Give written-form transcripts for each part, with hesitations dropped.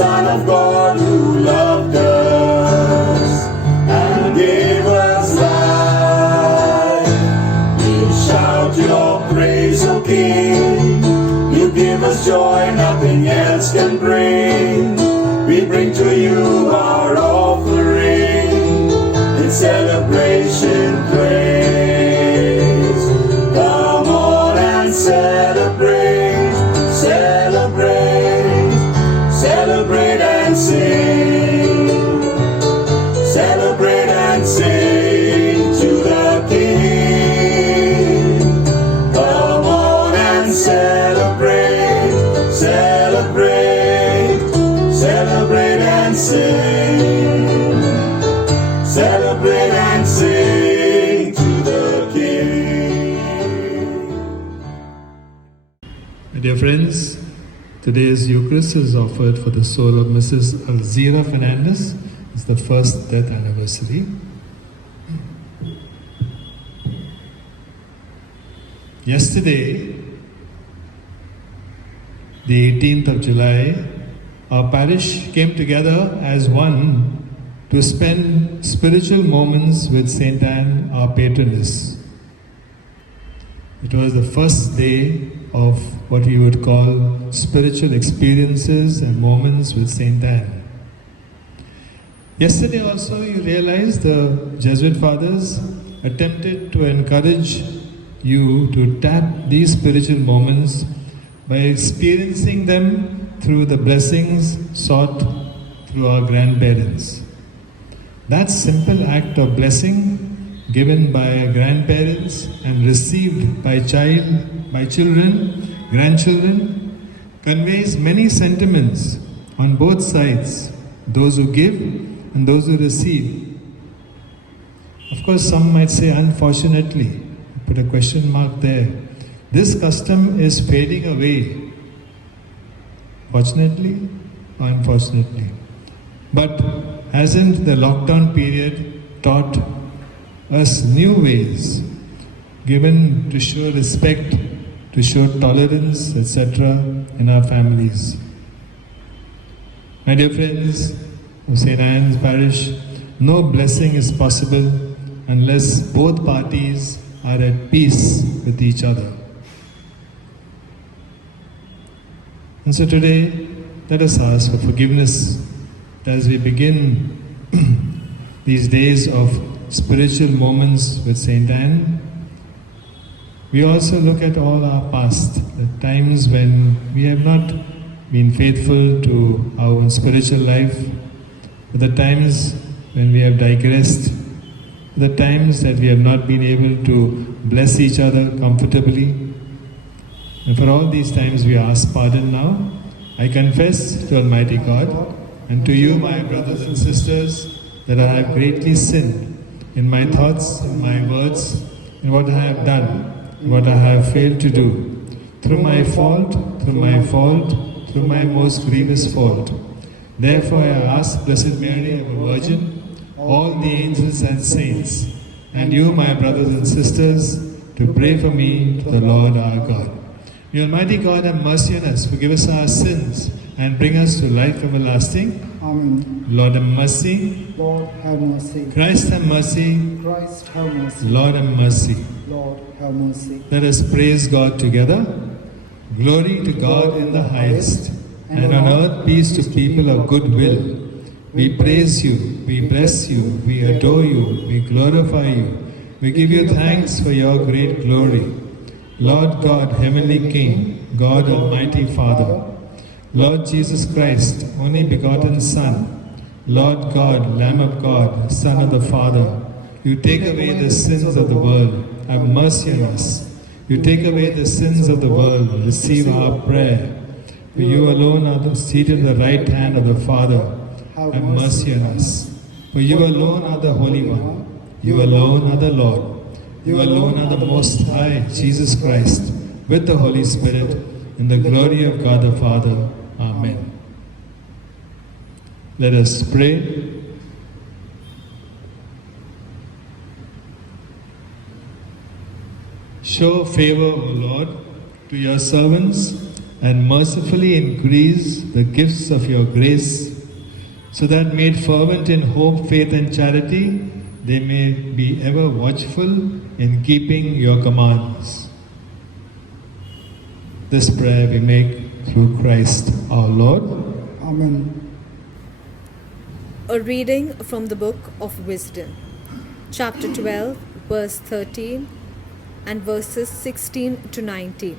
Son of God who loved us and gave us life. We shout your praise, O King. You give us joy nothing else can bring. We bring to you our offering in celebration praise. Come on and celebrate, celebrate, celebrate and sing. Celebrate and sing to the King. Come on and celebrate, celebrate, celebrate and sing. Celebrate and sing to the King. My dear friends, today's Eucharist is offered for the soul of Mrs. Alzira Fernandez. It's the first death anniversary. Yesterday, the 18th of July, our parish came together as one to spend spiritual moments with Saint Anne, our patroness. It was the first day of what we would call spiritual experiences and moments with Saint Anne. Yesterday also you realized the Jesuit fathers attempted to encourage you to tap these spiritual moments by experiencing them through the blessings sought through our grandparents. That simple act of blessing given by grandparents and received by children, grandchildren, conveys many sentiments on both sides, those who give and those who receive. Of course, some might say, unfortunately, put a question mark there, this custom is fading away. Fortunately or unfortunately. But hasn't the lockdown period taught us new ways, given to show respect, to show tolerance, etc. in our families? My dear friends of St. Anne's Parish, no blessing is possible unless both parties are at peace with each other. And so today, let us ask for forgiveness as we begin these days of spiritual moments with Saint Anne. We also look at all our past, the times when we have not been faithful to our own spiritual life, the times when we have digressed, the times that we have not been able to bless each other comfortably. And for all these times we ask pardon now. I confess to Almighty God and to you, my brothers and sisters, that I have greatly sinned in my thoughts, in my words, in what I have done, in what I have failed to do, through my fault, through my most grievous fault. Therefore I ask Blessed Mary, ever Virgin, all the angels and saints, and you, my brothers and sisters, to pray for me to the Lord our God. May Almighty God have mercy on us, forgive us our sins, and bring us to life everlasting. Amen. Lord have mercy. Lord have mercy. Christ have mercy. Christ have mercy. Lord have mercy. Lord have mercy. Let us praise God together. Glory to God in the highest, and on earth peace to people of good will. We praise you, we bless you, we adore you, we glorify you. We give you thanks for your great glory. Lord God, Heavenly King, God Almighty Father, Lord Jesus Christ, only begotten Son, Lord God, Lamb of God, Son of the Father, you take away the sins of the world, have mercy on us. You take away the sins of the world, receive our prayer. For you alone are seated at the right hand of the Father, have mercy on us. For you alone are the Holy One, you alone are the Lord. You alone are the Most High, Jesus Christ, with the Holy Spirit, in the glory of God the Father. Amen. Let us pray. Show favor, O Lord, to your servants, and mercifully increase the gifts of your grace, so that made fervent in hope, faith, and charity, they may be ever watchful in keeping your commands. This prayer we make through Christ our Lord. Amen. A reading from the Book of Wisdom, chapter 12, verse 13 and verses 16 to 19.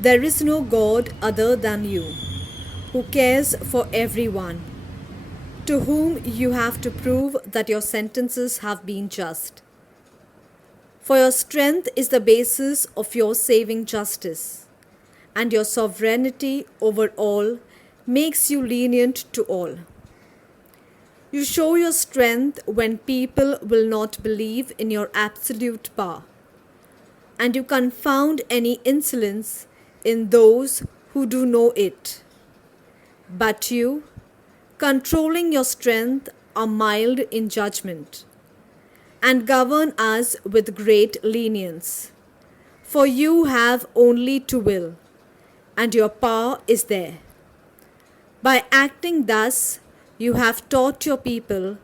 There is no God other than you, who cares for everyone, to whom you have to prove that your sentences have been just. For your strength is the basis of your saving justice, and your sovereignty over all makes you lenient to all. You show your strength when people will not believe in your absolute power, and you confound any insolence in those who do know it. But you, controlling your strength, are mild in judgment, and govern us with great lenience. For you have only to will, and your power is there. By acting thus, you have taught your people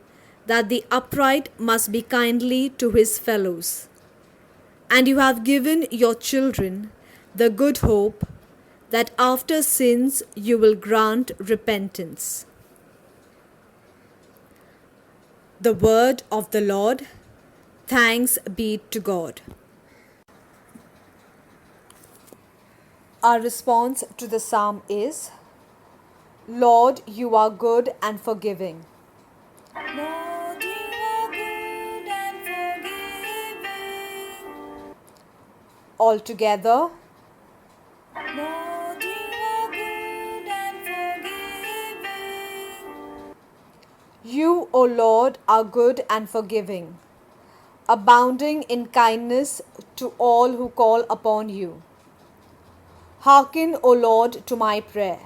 that the upright must be kindly to his fellows, and you have given your children the good hope that after sins you will grant repentance. The word of the Lord. Thanks be to God. Our response to the psalm is, Lord, you are good and forgiving. Lord, you are good and forgiving. Altogether, Lord, you are good and forgiving. you, O Lord, are good and forgiving, abounding in kindness to all who call upon you. Hearken, O Lord, to my prayer,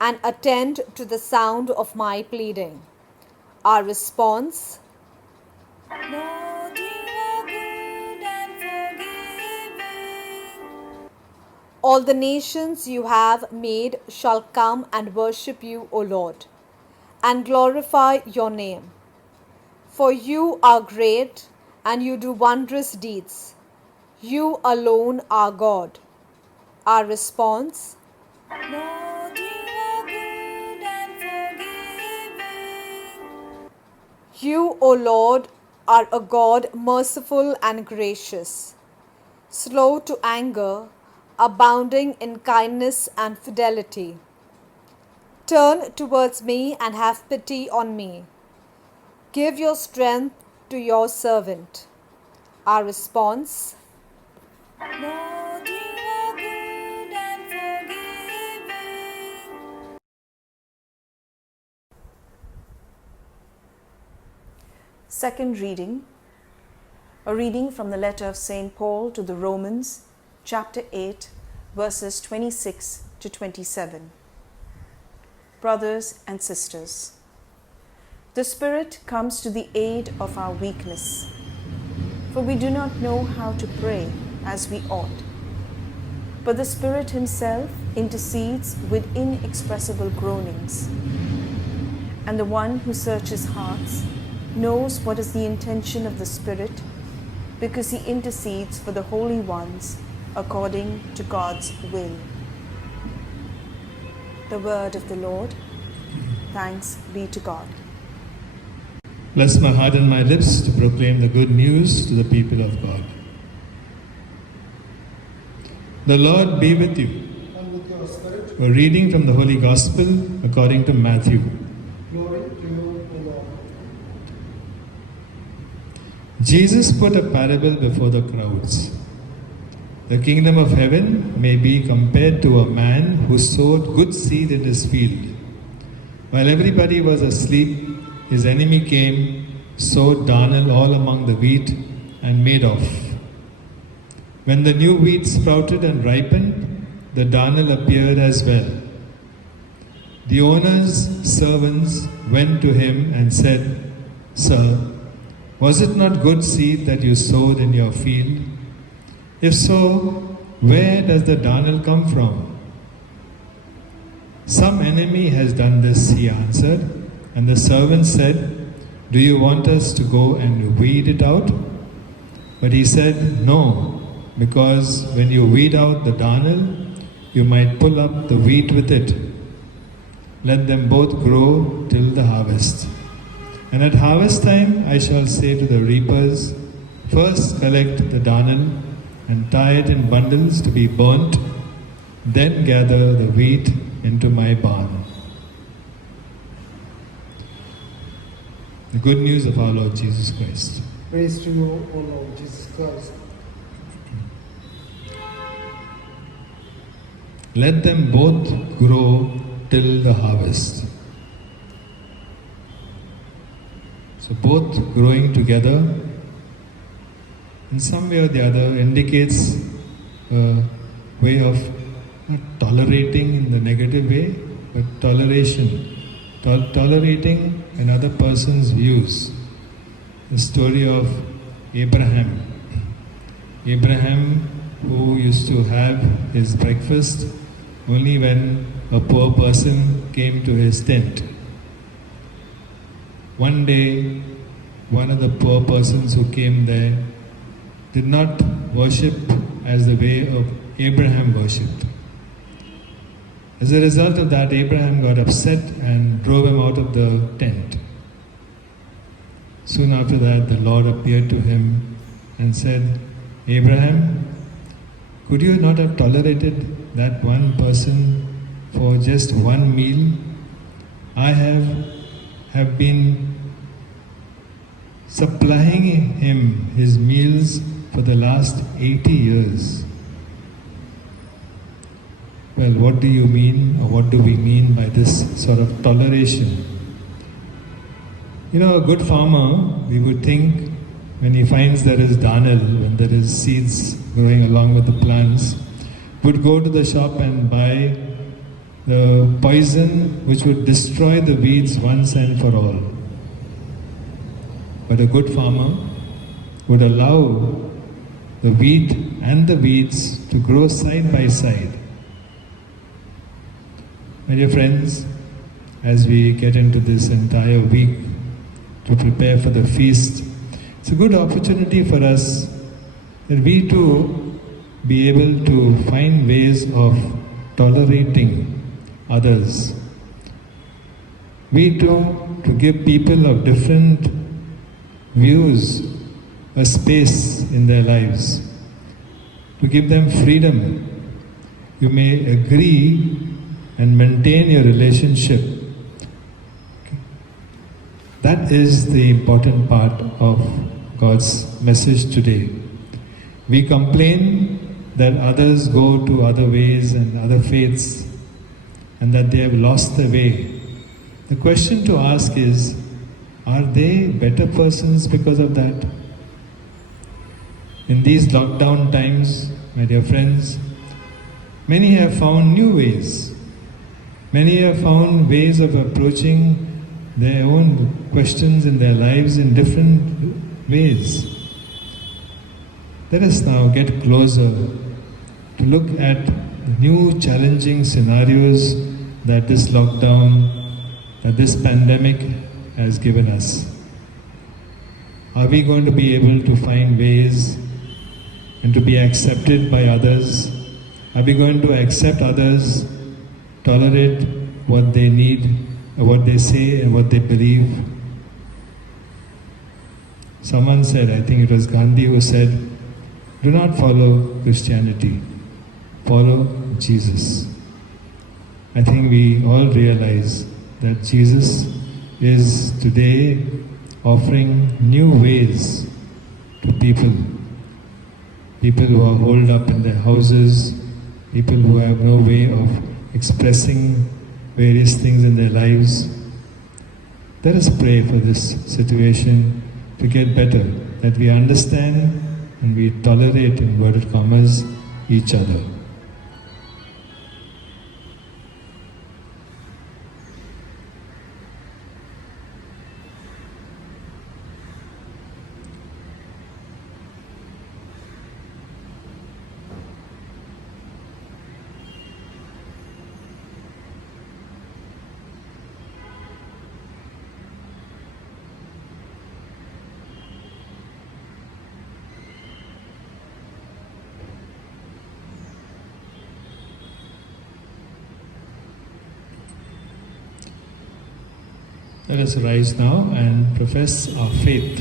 and attend to the sound of my pleading. Our response, Lord, you are good and forgiving. all the nations you have made shall come and worship you, O Lord, and glorify your name. For you are great, and you do wondrous deeds. You alone are God. Our response, Lord, you are good and forgiving. you, O Lord, are a God merciful and gracious, slow to anger, abounding in kindness and fidelity. Turn towards me and have pity on me. Give your strength to your servant. Our response, Lord, you are good and forgiving. Second reading, a reading from the letter of St. Paul to the Romans, chapter 8, verses 26 to 27. Brothers and sisters, the Spirit comes to the aid of our weakness, for we do not know how to pray as we ought. But the Spirit Himself intercedes with inexpressible groanings, and the one who searches hearts knows what is the intention of the Spirit, because He intercedes for the holy ones according to God's will. The word of the Lord. Thanks be to God. Bless my heart and my lips to proclaim the good news to the people of God. The Lord be with you. And with your spirit, A reading from the Holy Gospel according to Matthew. glory to you, O Lord. Jesus put a parable before the crowds. The kingdom of heaven may be compared to a man who sowed good seed in his field. While everybody was asleep, his enemy came, sowed darnel all among the wheat, and made off. When the new wheat sprouted and ripened, the darnel appeared as well. The owner's servants went to him and said, Sir, was it not good seed that you sowed in your field? If so, Where does the darnel come from? Some enemy has done this, he answered. And the servant said, do you want us to go and weed it out? But he said, no, because when you weed out the darnel, you might pull up the wheat with it. Let them both grow till the harvest. And at harvest time I shall say to the reapers, first collect the darnel and tie it in bundles to be burnt, then gather the wheat into my barn. The good news of our Lord Jesus Christ. Praise to you, O Lord Jesus Christ. Let them both grow till the harvest. So both growing together in some way or the other indicates a way of not tolerating in the negative way, but toleration. Tolerating another person's views. The story of Abraham. Abraham, who used to have his breakfast only when a poor person came to his tent. One day, one of the poor persons who came there did not worship as the way of Abraham worshipped. As a result of that, Abraham got upset and drove him out of the tent. Soon after that, the Lord appeared to him and said, Abraham, could you not have tolerated that one person for just one meal? I have been supplying him his meals for the last 80 years. Well, what do you mean, or what do we mean by this sort of toleration? You know, a good farmer, we would think, when he finds there is darnel, when there is seeds growing along with the plants, would go to the shop and buy the poison which would destroy the weeds once and for all. But a good farmer would allow the wheat and the weeds to grow side by side. My dear friends, as we get into this entire week to prepare for the feast, it's a good opportunity for us that we too be able to find ways of tolerating others. We too to give people of different views a space in their lives, to give them freedom. You may agree and maintain your relationship. That is the important part of God's message today. We complain that others go to other ways and other faiths and that they have lost their way. The question to ask is, are they better persons because of that? In these lockdown times, my dear friends, many have found new ways. Many have found ways of approaching their own questions in their lives in different ways. Let us now get closer to look at the new challenging scenarios that this lockdown, that this pandemic has given us. Are we going to be able to find ways and to be accepted by others? Are we going to accept others, tolerate what they need, or what they say and what they believe? Someone said, I think it was Gandhi who said, do not follow Christianity, follow Jesus. I think we all realize that Jesus is today offering new ways to people. People who are holed up in their houses, people who have no way of expressing various things in their lives. Let us pray for this situation to get better, that we understand and we tolerate, in inverted commas, each other. Let us rise now and profess our faith.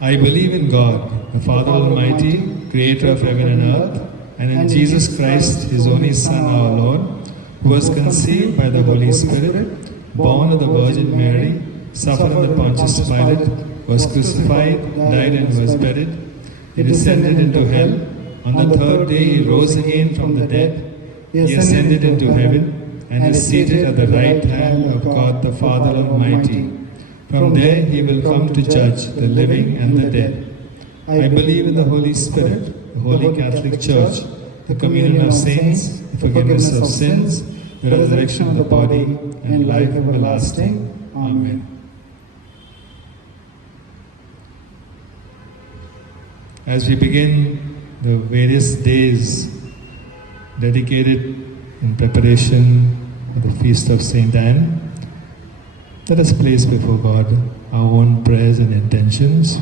I believe in God, the Father Almighty, creator of heaven and earth, and in Jesus Christ, his only Son, our Lord, who was conceived by the Holy Spirit, born of the Virgin Mary, suffered under Pontius Pilate, was crucified, died and was buried. He descended into hell. On the third day he rose again from the dead. He ascended into heaven and is seated at the right hand of God the Father Almighty. From there he will come to judge the living and the dead. I believe in the Holy Spirit, the Holy Catholic Church, the communion of saints, the forgiveness of sins, the resurrection of the body, and life everlasting. Amen. As we begin the various days dedicated in preparation for the feast of Saint Anne, let us place before God our own prayers and intentions.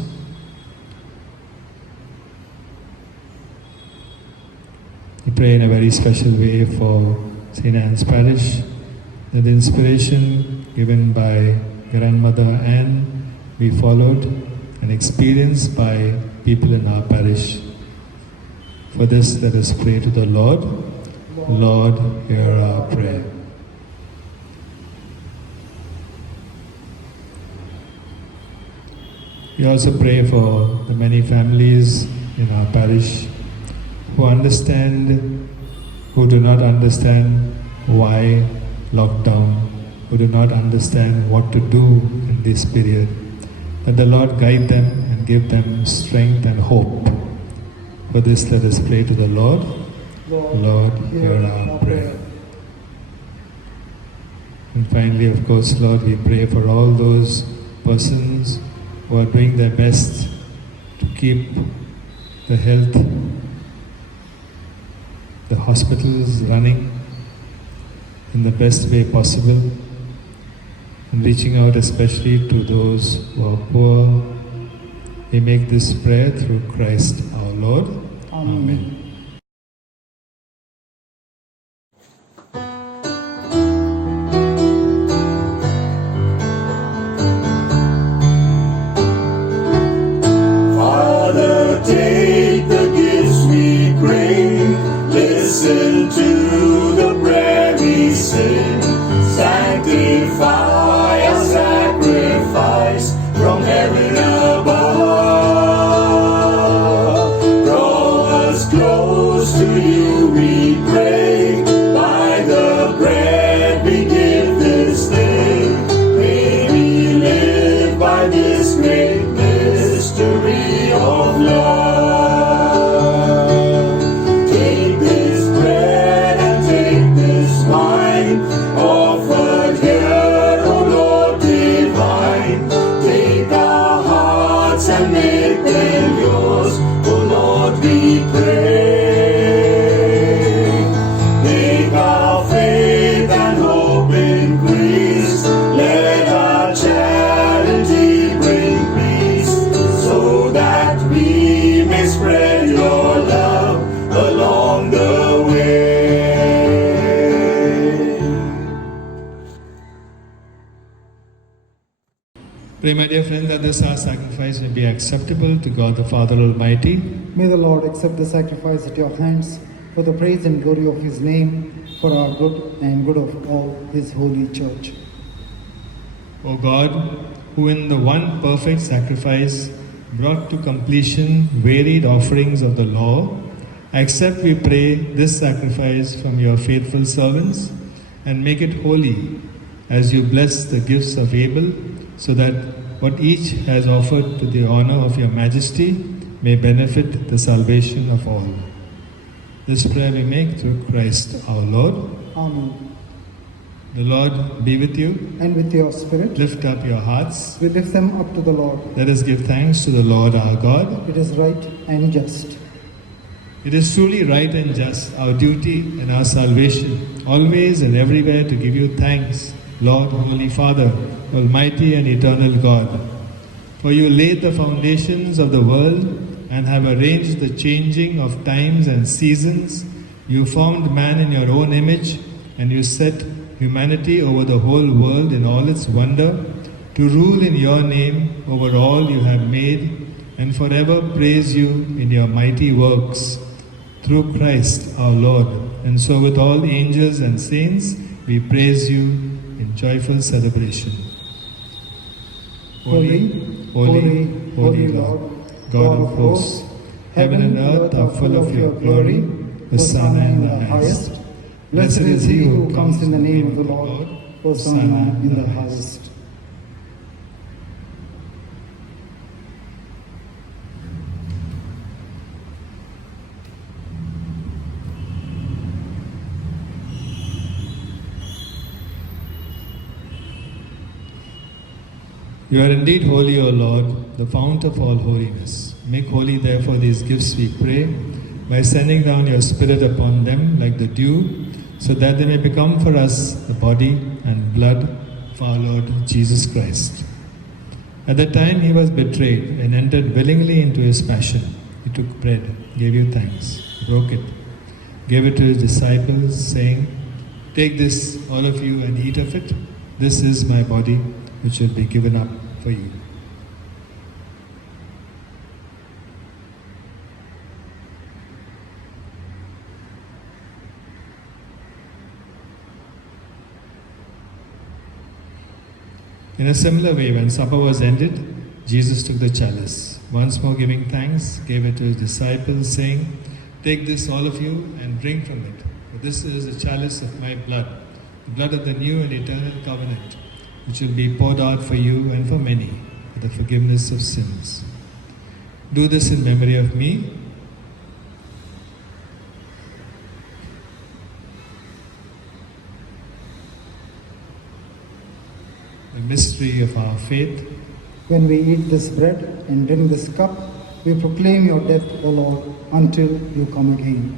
We pray in a very special way for St. Anne's Parish, that the inspiration given by Grandmother Anne be followed and experienced by people in our parish. For this, let us pray to the Lord. Lord, hear our prayer. We also pray for the many families in our parish who do not understand why lockdown, who do not understand what to do in this period. That the Lord guide them and give them strength and hope. For this, let us pray to the Lord. Lord, hear our prayer. And finally, of course, Lord, we pray for all those persons who are doing their best to keep the health, the hospitals running in the best way possible, and reaching out especially to those who are poor. We make this prayer through Christ our Lord. Amen. Father, take the gifts we bring. Listen to the prayer we sing. Sanctify our sacrifice from heaven above. Draw us close to you, we pray. By the bread we give this day, may we live by this great mystery of love. Take this bread and take this wine, offered here, O Lord divine. Take our hearts and make them yours, O Lord, we pray. Make our faith and hope increase. Let our charity bring peace, so that we may spread your love along the way. Pray, my dear friends, that this our sacrifice may be acceptable to God the Father Almighty. May the Lord accept the sacrifice at your hands for the praise and glory of his name, for our good and good of all his holy church. O God, who in the one perfect sacrifice brought to completion varied offerings of the law, accept, we pray, this sacrifice from your faithful servants and make it holy as you bless the gifts of Abel, so that what each has offered to the honor of your majesty may benefit the salvation of all. This prayer we make through Christ our Lord. Amen. The Lord be with you. And with your spirit, Lift up your hearts. we lift them up to the Lord. Let us give thanks to the Lord our God. It is right and just. It is truly right and just, our duty and our salvation, always and everywhere to give you thanks, Lord, Holy Father, Almighty and eternal God. For you laid the foundations of the world and have arranged the changing of times and seasons. You formed man in your own image, and you set humanity over the whole world in all its wonder, to rule in your name over all you have made, and forever praise you in your mighty works. Through Christ our Lord. And so with all angels and saints, we praise you in joyful celebration. Holy, holy, holy Lord, God of hosts, heaven and earth are full of your glory. Hosanna in the highest. Blessed is he who comes in the name of the Lord. Hosanna in the highest. You are indeed holy, O Lord, the fount of all holiness. Make holy, therefore, these gifts, we pray, by sending down your Spirit upon them like the dew, so that they may become for us the body and blood of our Lord Jesus Christ. At the time he was betrayed and entered willingly into his passion, he took bread, gave you thanks, broke it, gave it to his disciples, saying, "Take this, all of you, and eat of it. This is my body, which will be given up for you." In a similar way, when supper was ended, Jesus took the chalice. Once more giving thanks, gave it to his disciples, saying, "Take this, all of you, and drink from it. For this is the chalice of my blood, the blood of the new and eternal covenant, which will be poured out for you and for many for the forgiveness of sins. Do this in memory of me." The mystery of our faith. When we eat this bread and drink this cup, we proclaim your death, O Lord, until you come again.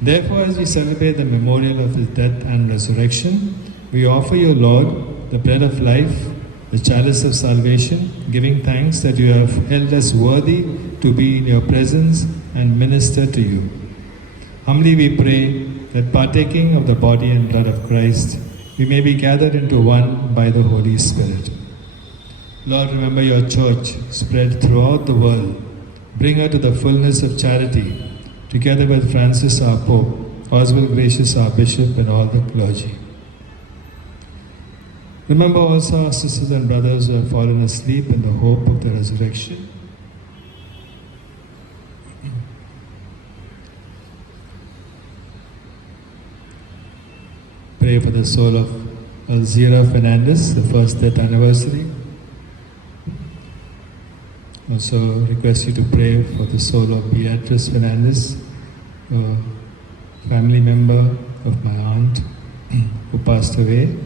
Therefore, as we celebrate the memorial of his death and resurrection, we offer you, Lord, the bread of life, the chalice of salvation, giving thanks that you have held us worthy to be in your presence and minister to you. Humbly we pray that partaking of the body and blood of Christ, we may be gathered into one by the Holy Spirit. Lord, remember your church spread throughout the world. Bring her to the fullness of charity, together with Francis our Pope, Oswald Gracious our Bishop, and all the clergy. Remember also our sisters and brothers who have fallen asleep in the hope of the resurrection. Pray for the soul of Alzira Fernandez, the first death anniversary. Also request you to pray for the soul of Beatrice Fernandez, a family member of my aunt who passed away.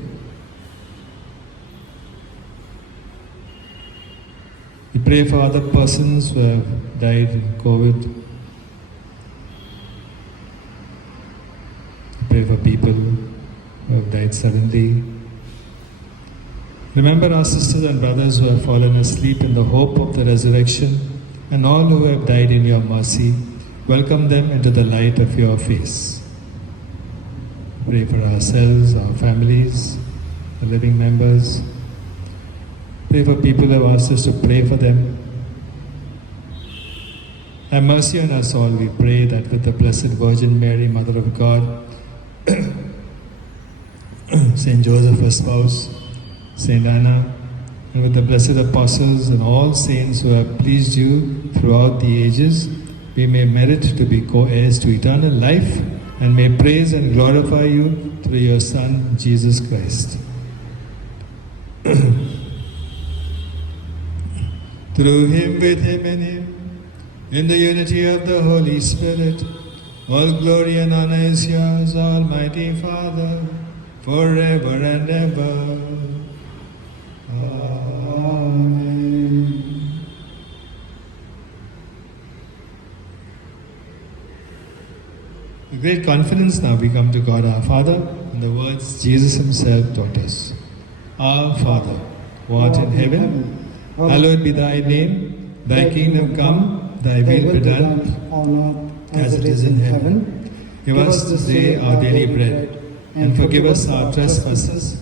We pray for other persons who have died in COVID. We pray for people who have died suddenly. Remember our sisters and brothers who have fallen asleep in the hope of the resurrection, and all who have died in your mercy. Welcome them into the light of your face. Pray for ourselves, our families, the living members. Pray for people who have asked us to pray for them. Have mercy on us all, we pray, that with the Blessed Virgin Mary, Mother of God, Saint Joseph, her spouse, Saint Anna, and with the blessed apostles and all saints who have pleased you throughout the ages, we may merit to be co-heirs to eternal life and may praise and glorify you through your Son, Jesus Christ. Through him, with him, and him, in the unity of the Holy Spirit, all glory and honor is yours, Almighty Father, forever and ever. Amen. With great confidence now we come to God our Father in the words Jesus himself taught us. Our Father, who art in heaven, hallowed be thy name. Thy kingdom come, thy will be done on earth as it is in heaven. Give us this day our daily bread, and forgive us our trespasses,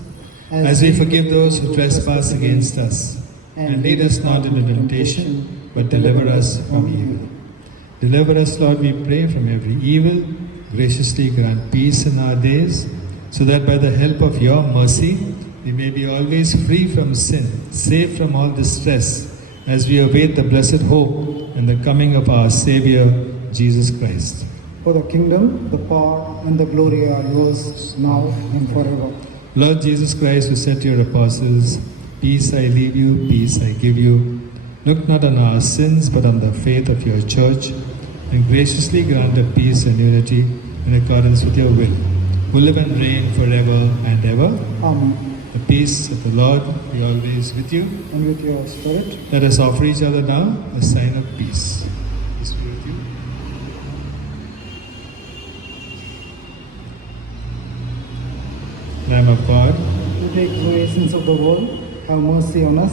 as we forgive those who trespass against us. And lead us not into temptation, but deliver us from evil. Deliver us, Lord, we pray, from every evil. Graciously grant peace in our days, so that by the help of your mercy, we may be always free from sin, safe from all distress, as we await the blessed hope and the coming of our Saviour, Jesus Christ. For the kingdom, the power, and the glory are yours now and forever. Lord Jesus Christ, who said to your apostles, "Peace I leave you, peace I give you," look not on our sins, but on the faith of your church, and graciously grant a peace and unity in accordance with your will, who live and reign forever and ever. Amen. The peace of the Lord be always with you. And with your spirit. Let us offer each other now a sign of peace. Peace be with you. Lamb of God, You take away the sins of the world, have mercy on us.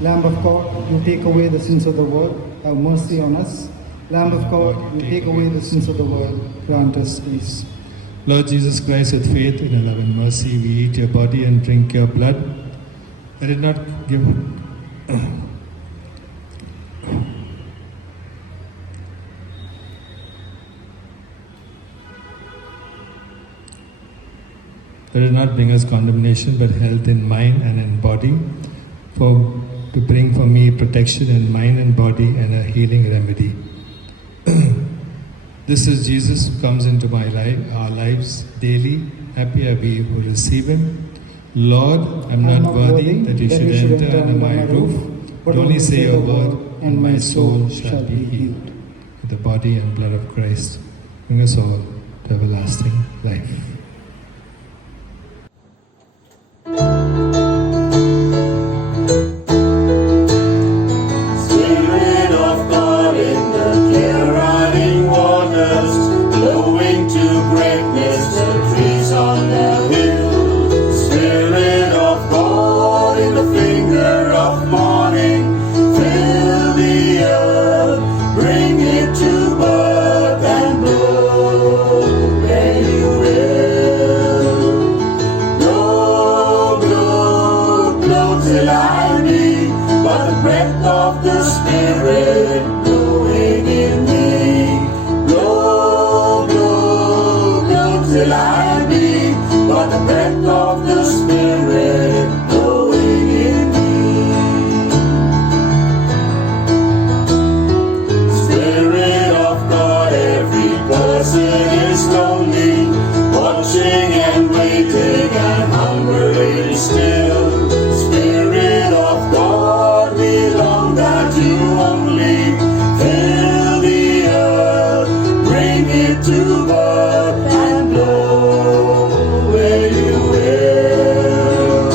Lamb of God, you take away the sins of the world, have mercy on us. Lamb of God, you take away the sins of the world, grant us peace. Lord Jesus Christ, with faith in your love and mercy, we eat your body and drink your blood. Let it not give... Let it not bring us condemnation, but health in mind and in body, to bring for me protection in mind and body and a healing remedy. This is Jesus who comes into our lives daily. Happy are we who receive him. Lord, I'm not worthy that you should enter under my roof, but only say a word, and my soul shall be healed. With the body and blood of Christ, bring us all to everlasting life. Spirit of God in the clear running waters, blowing to greatness the trees on the hill. Spirit of God in the finger of morning, fill the earth, bring it to birth and blow where you will. Blow, blow, blow till I be but the breath of the Spirit blowing in me. Blow, blow, blow till I be but the breath of the Spirit blowing in me. Spirit of God, every person is lonely, watching and waiting and hungering still. Spirit of God, we long that you only fill the earth, bring it to birth and blow where you will.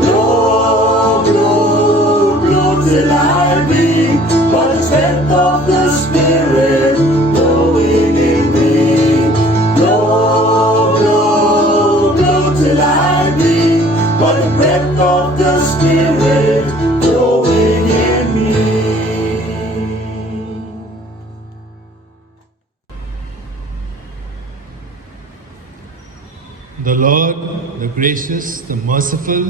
Blow, blow, blow till I be but the strength of the Spirit blowing in me. Blow, blow, blow till I be but the breath of the Spirit blowing in me. The Lord, the gracious, the merciful,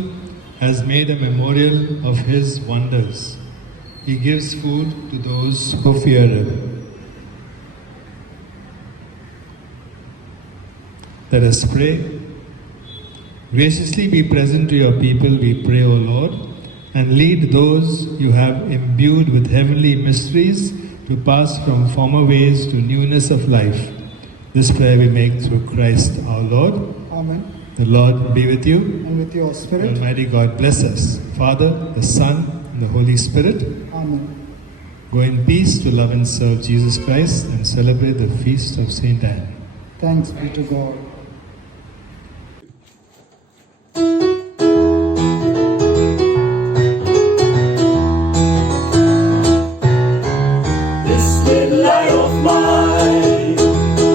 has made a memorial of his wonders. He gives food to those who fear him. Let us pray. Graciously be present to your people, we pray, O Lord, and lead those you have imbued with heavenly mysteries to pass from former ways to newness of life. This prayer we make through Christ our Lord. Amen. The Lord be with you. And with your spirit. Almighty God bless us, Father, the Son, and the Holy Spirit. Amen. Go in peace to love and serve Jesus Christ and celebrate the feast of Saint Anne. Thanks be to God. This little light of mine,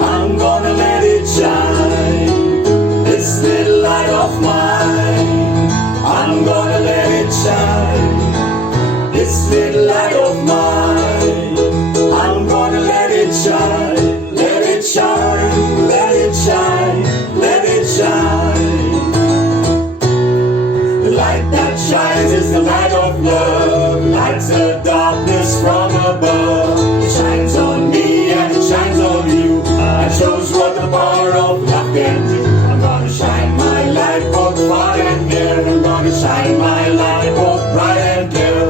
I'm gonna let it shine. This little light of mine, I'm gonna let it shine. This little light of mine, I'm gonna let it shine. Let it shine, let it shine, let it shine. shines is the light of love, lights the darkness from above. It shines on me and it shines on you, and shows what the power of love can do. I'm gonna shine my light both far and near. I'm gonna shine my light both bright and clear.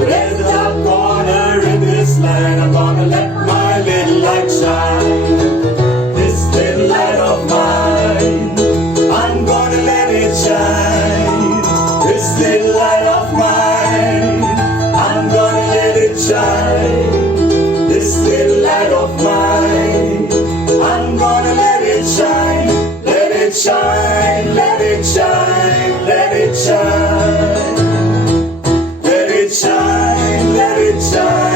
Where's the dark corner in this land, I'm gonna let my little light shine. This little light of mine, I'm gonna let it shine. This little light of mine, I'm gonna let it shine. This little light of mine, I'm gonna let it shine. Let it shine, let it shine, let it shine. Let it shine, let it shine.